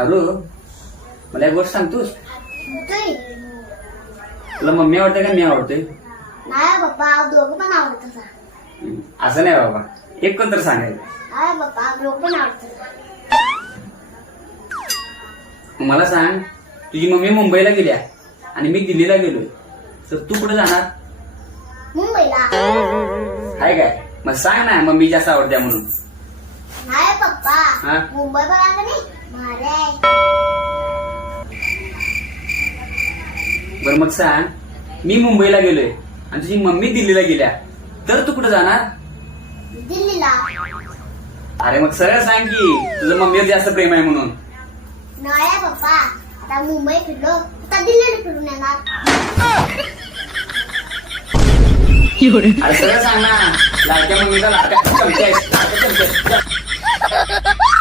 अरू मला एक गोष्ट सांगतोस. होतोय. तुला मम्मी आवडते का मी आवडते? नाही बाप्पा दोघं पण आवडतं. असं नाही बाबा, एक कोणतर सांगायचं. नाही बाप्पा दोघं पण आवडतं. मला सांग, तुझी मम्मी मुंबईला गेल्या आणि मी दिल्लीला गेलोय, तर तू कुठे जाणार? मुंबईला. हाय काय? मग सांग ना मम्मी जास्त आवडत्या म्हणून. नाही पप्पा हा? मुंबई बघा नाही भारी आहे. बरं मग सांग, मी मुंबईला गेलोय आणि तुझी मम्मी दिल्लीला गेल्या, तर तू कुठे जाणार? दिल्लीला. अरे मग सरळ सांग की तुझं मम्मीवर जास्त प्रेम आहे म्हणून. नाही पप्पा आता मुंबई फिरलो आता दिल्लीला फिरून येणार. अरे सरळ सांग ना, लाडक्या मम्मीचा लाडक्या चमचा आहेस, लाडक्या चमचा आहेस.